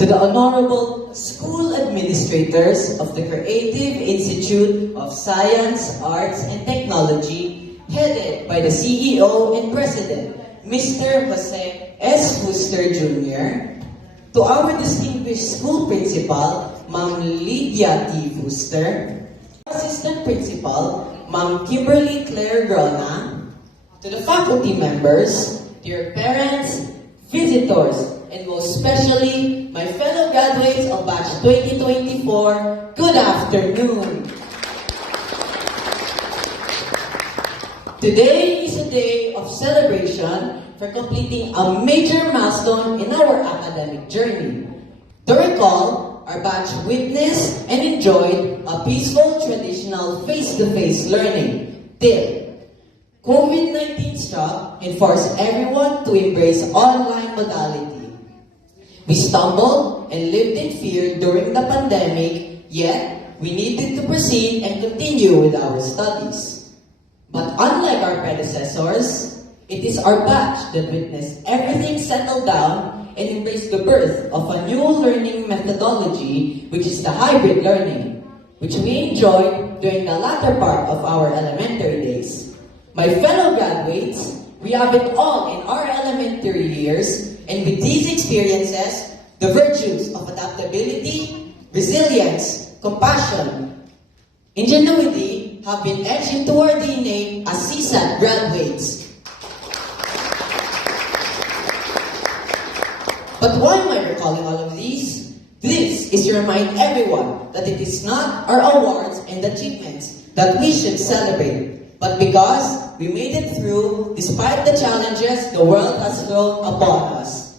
To the Honorable School Administrators of the Creative Institute of Science, Arts, and Technology, headed by the CEO and President, Mr. Jose S. Fuster Jr., to our distinguished school principal, Ma'am Lydia T. Fuster, Assistant Principal, Ma'am Kimberly Claire Grona, to the faculty members, dear parents, visitors, and most especially, my fellow graduates of Batch 2024, good afternoon. Today is a day of celebration for completing a major milestone in our academic journey. To recall, our batch witnessed and enjoyed a peaceful traditional face-to-face learning till COVID-19 struck and forced everyone to embrace online modality. We stumbled and lived in fear during the pandemic, yet we needed to proceed and continue with our studies. But unlike our predecessors, it is our batch that witnessed everything settle down and embrace the birth of a new learning methodology, which is the hybrid learning, which we enjoyed during the latter part of our elementary days. My fellow graduates, we have it all in our elementary years, and with these experiences, the virtues of adaptability, resilience, compassion, ingenuity have been etched into our DNA as CSAT graduates. But why am I recalling all of these? This is to remind everyone that it is not our awards and achievements that we should celebrate, but because we made it through despite the challenges the world has thrown upon us.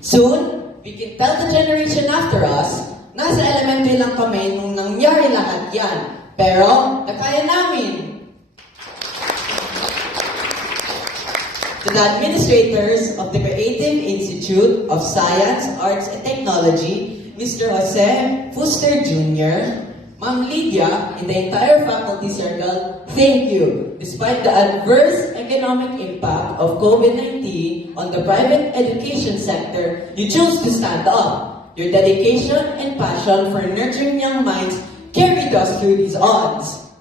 Soon, we can tell the generation after us, nasa elementary lang kami nung nangyari lahat yan, pero nakaya namin. To the administrators of the Creative Institute of Science, Arts, and Technology, Mr. Jose Fuster Jr., Ma'am Lydia, and the entire faculty circle, thank you. Despite the adverse economic impact of COVID-19 on the private education sector, you chose to stand up. Your dedication and passion for nurturing young minds carried us through these odds.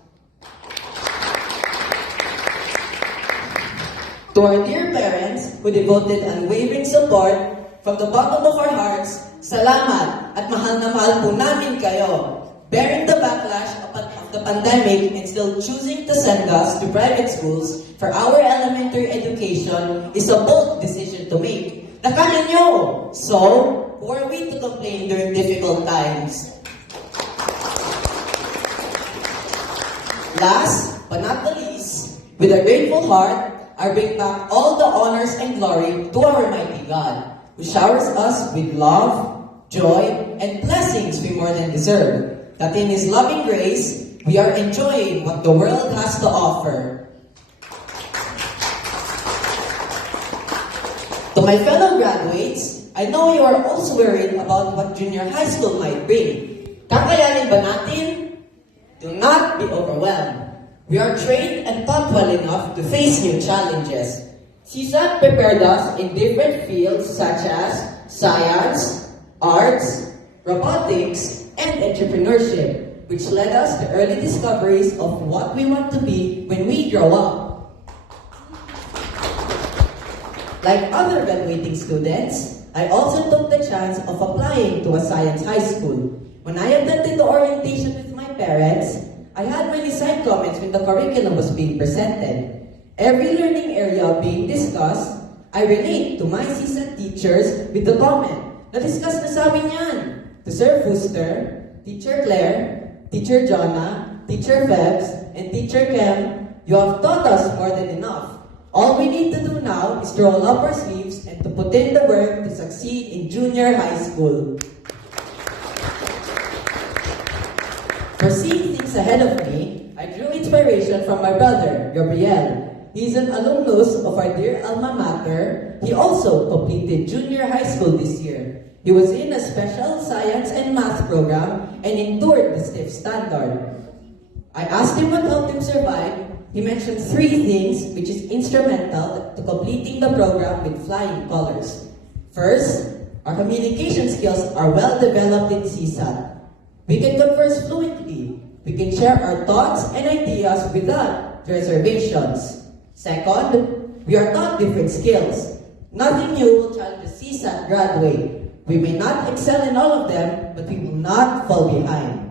To our dear parents who devoted unwavering support, from the bottom of our hearts, salamat at mahal na mahal po namin kayo. Bearing the backlash of the pandemic and still choosing to send us to private schools for our elementary education is a bold decision to make. Nakaya nyo! So, who are we to complain during difficult times? Last but not the least, with a grateful heart, I bring back all the honors and glory to our mighty God, who showers us with love, joy, and blessings we more than deserve. That in His loving grace, we are enjoying what the world has to offer. To my fellow graduates, I know you are also worried about what junior high school might bring. Kakayanin ba natin? Do not be overwhelmed. We are trained and taught well enough to face new challenges. CSAT prepared us in different fields such as science, arts, robotics, and entrepreneurship, which led us to early discoveries of what we want to be when we grow up. Like other graduating students, I also took the chance of applying to a science high school. When I attended the orientation with my parents, I had many side comments when the curriculum was being presented. Every learning area being discussed, I relate to my CSAT teachers with the comment, na-discuss na sa amin yan. To Sir Fuster, Teacher Claire, Teacher Jonna, Teacher Febs, and Teacher Kem, you have taught us more than enough. All we need to do now is to roll up our sleeves and to put in the work to succeed in junior high school. For seeing things ahead of me, I drew inspiration from my brother, Gabriel. He is an alumnus of our dear alma mater. He also completed junior high school this year. He was in a special science and math program and endured the stiff standard. I asked him what helped him survive. he mentioned 3 things which is instrumental to completing the program with flying colors. First, our communication skills are well developed in CSAT. We can converse fluently. We can share our thoughts and ideas without reservations. Second, we are taught different skills. Nothing new will challenge the CSAT graduate. We may not excel in all of them, but we will not fall behind.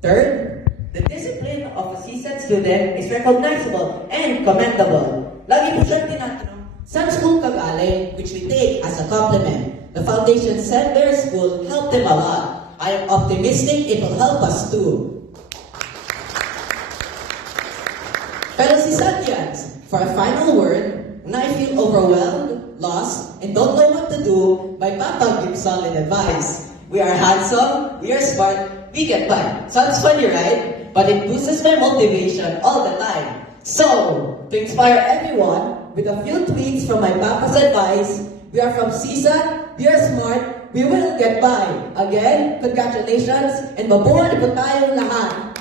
Third, the discipline of a CSAT student is recognizable and commendable. Lagi po siyang tinatanong, saan school ka galing? Which we take as a compliment. The foundation said their school helped them a lot. I am optimistic it will help us too. Fellow CSATians, for a final word, when I feel overwhelmed, lost, and don't know what to do, my papa gives solid advice. We are handsome, we are smart, we get by. Sounds funny, right? But it boosts my motivation all the time. So, to inspire everyone, with a few tweets from my papa's advice, we are from CSAT, we are smart, we will get by. Again, congratulations, and mabuhay po tayong lahat.